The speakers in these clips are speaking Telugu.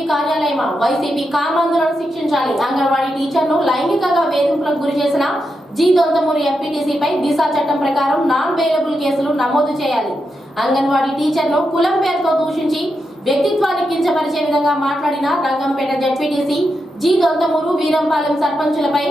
వైసీపీ కార్యాలయమా? వైసీపీ కామాంధులను శిక్షించాలి. అంగన్వాడీ టీచర్ను లైంగికంగా వేధింపులకు గురి చేసిన జీ. దొంతమూరి ఎంపీటీసీపై దిశా చట్టం ప్రకారం నాన్ వేలబుల్ కేసులు నమోదు చేయాలి. అంగన్వాడీ టీచర్ను కులం పేరుతో దూషించి వ్యక్తిత్వాన్ని కించపరిచే విధంగా మాట్లాడిన రంగంపేట జడ్పీటీసీ జీ. దొంతమూరు వీరంపాలెం సర్పంచులపై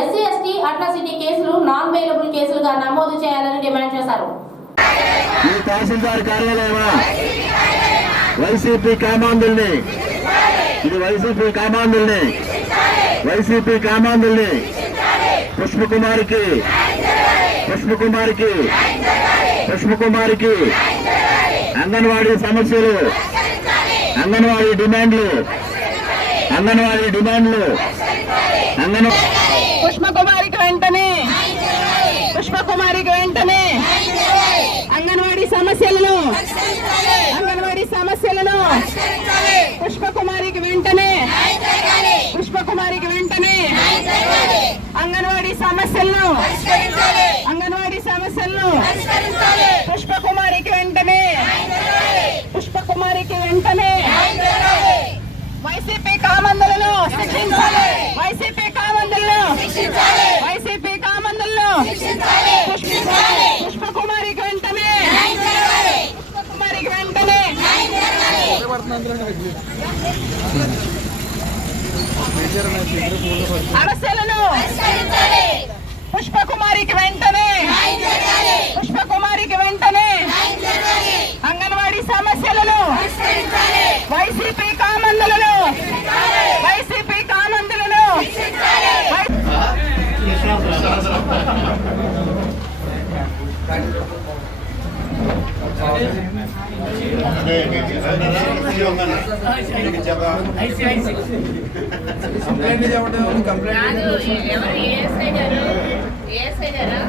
ఎస్సీ ఎస్టీ అట్రాసిటీ కేసులు నాన్ వేలబుల్ కేసులుగా నమోదు చేయాలని డిమాండ్ చేశారు. ఈ తహసీల్దార్ కార్యాలయమా? వైసీపీ కామాంధుల్ని ఇది వైసీపీ కామాంధుల్ని. వైసీపీ కామాంధుల్ని. పుష్పకుమారికి. పుష్పకుమారికి. పుష్పకుమారికి. అంగన్వాడీ సమస్యలు. అంగన్వాడీ డిమాండ్లు. అంగన్వాడీ డిమాండ్లు. అంగన్ పుష్పకుమారికి వెంటనే. పుష్పకుమారికి వెంటనే అంగన్వాడీ సమస్యలను అంగన్వాడీ సమస్యలను పుష్పకుమారికి వెంటనే. పుష్పకుమారికి వెంటనే. అంగన్వాడీ సమస్యలను. అంగన్వాడీ సమస్యలను. పుష్పకుమారికి వెంటనే. పుష్పకుమారికి వెంటనే. వైసీపీ కామందులను వైసీపీ కామందులను వైసీపీ కామందులను పుష్పకుమారికి వెంటనే పుష్పకుమారికి వెంటనే అరెస్టులను పుష్పకుమారికి వెంటనే పుష్పకుమారికి వెంటనే అంగన్వాడీ సమస్యలను వైసీపీ కామందులను వైసీపీ కామందులను వై- కాదు ఎవరు ఏఎస్ఐ గారు ఏఎస్ఐ గారా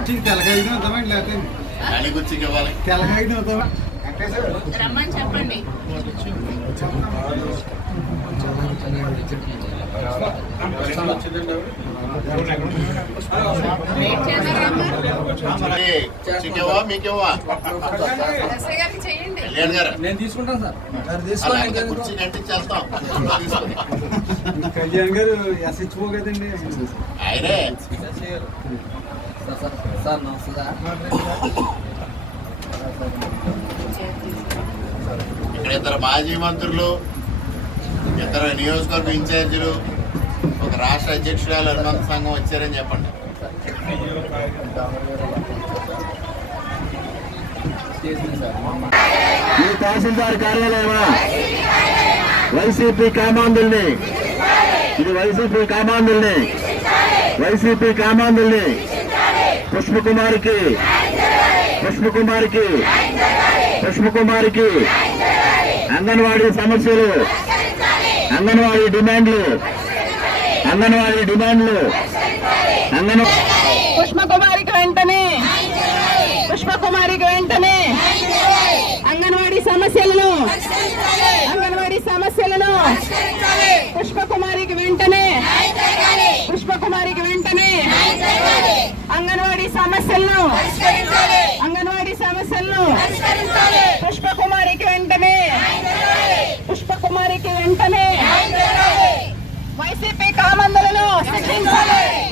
అలిగుచ్చికి ఇవ్వాలి రమ్మని చెప్పండి వెయిట్ నేను తీసుకుంటాను సార్. కళ్యాణ్ గారు ఎస్హెచ్ఓ కదండి ఆయనే. సార్ నమస్తే ఇక్కడ ఇద్దరు మాజీ మంత్రులు ఇద్దరు నియోజకవర్గ ఇన్ఛార్జీలు ఒక రాష్ట్ర అధ్యక్షురాలు అనుబంధ సంఘం వచ్చారని చెప్పండి. ఈ తహసీల్దార్ కార్యాలయమా వైసీపీ కామాందుల్ని ఇది వైసీపీ కామాందుల్ని వైసీపీ కామాందుల్ని పుష్పకుమారికి పుష్పకుమారికి పుష్పకుమారికి అంగన్వాడీ సమస్యలు అంగన్వాడీ డిమాండ్లు అంగన్వాడీ డిమాండ్లు అంగన్వాడీ పుష్పకుమారికి వెంటనే పుష్పకుమారికి వెంటనే అంగన్వాడీ సమస్యలను అంగన్వాడీ సమస్యలను పుష్పకుమారికి వెంటనే. పుష్పకుమారికి వెంటనే. అంగన్వాడీ సమస్యలను. అంగన్వాడీ సమస్యలను. పుష్పకుమారికి వెంటనే. పుష్పకుమారికి వెంటనే. వైసీపీ కామందులను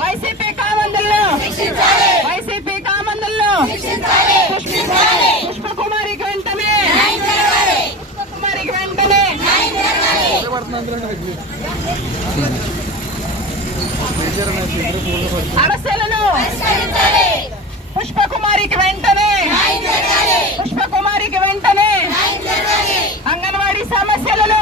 వైసీపీ కామందులను వైసీపీ కామందులను పుష్ప- పుష్పకుమారికి వెంటనే పుష్పకుమారికి వెంటనే అరెస్టులను పుష్పకుమారికి వెంటనే పుష్పకుమారికి వెంటనే అంగన్వాడీ సమస్యలను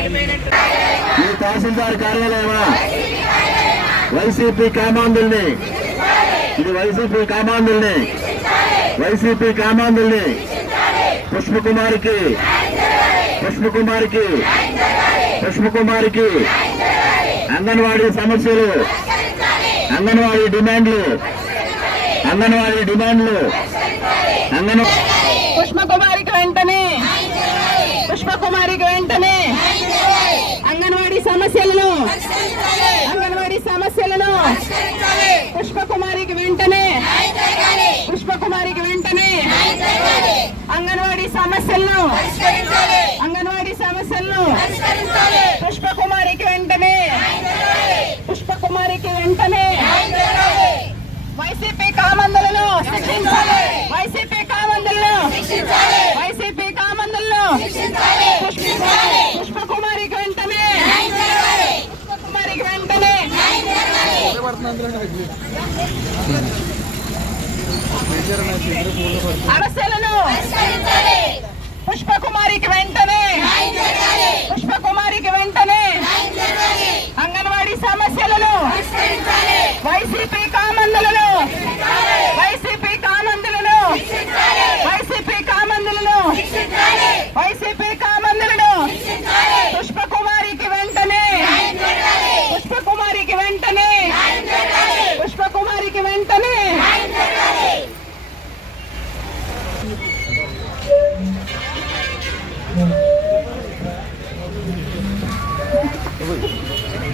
ఈ తహసీల్దార్ కార్యాలయమా? వైసీపీ కామాందుల్ని ఇది వైసీపీ కామాందుల్ని వైసీపీ కామాందుల్ని పుష్పకుమారికి. పుష్పకుమారికి. పుష్పకుమారికి. అంగన్వాడీ సమస్యలు. అంగన్వాడీ డిమాండ్లు. అంగన్వాడీ డిమాండ్లు. అంగన్వాడీ పుష్పకుమారికి వెంటనే పుష్పకుమారికి వెంటనే అంగన్వాడీ సమస్యలను అంగన్వాడీ సమస్యలను పుష్పకుమారికి వెంటనే పుష్పకుమారికి వెంటనే అంగన్వాడీ సమస్యలను అంగన్వాడీ సమస్యలను పుష్పకుమారికి వెంటనే పుష్పకుమారికి వెంటనే వైసీపీ కామందులను శిక్షించాలి. వైసీపీ కామందులను వైసీపీ కామందులను పుష్ప- పుష్పకుమారికి వెంటనే పుష్పకుమారికి వెంటనే పుష్పకుమారికి వెంటనే. పుష్పకుమారికి వెంటనే. అంగన్వాడీ సమస్యలను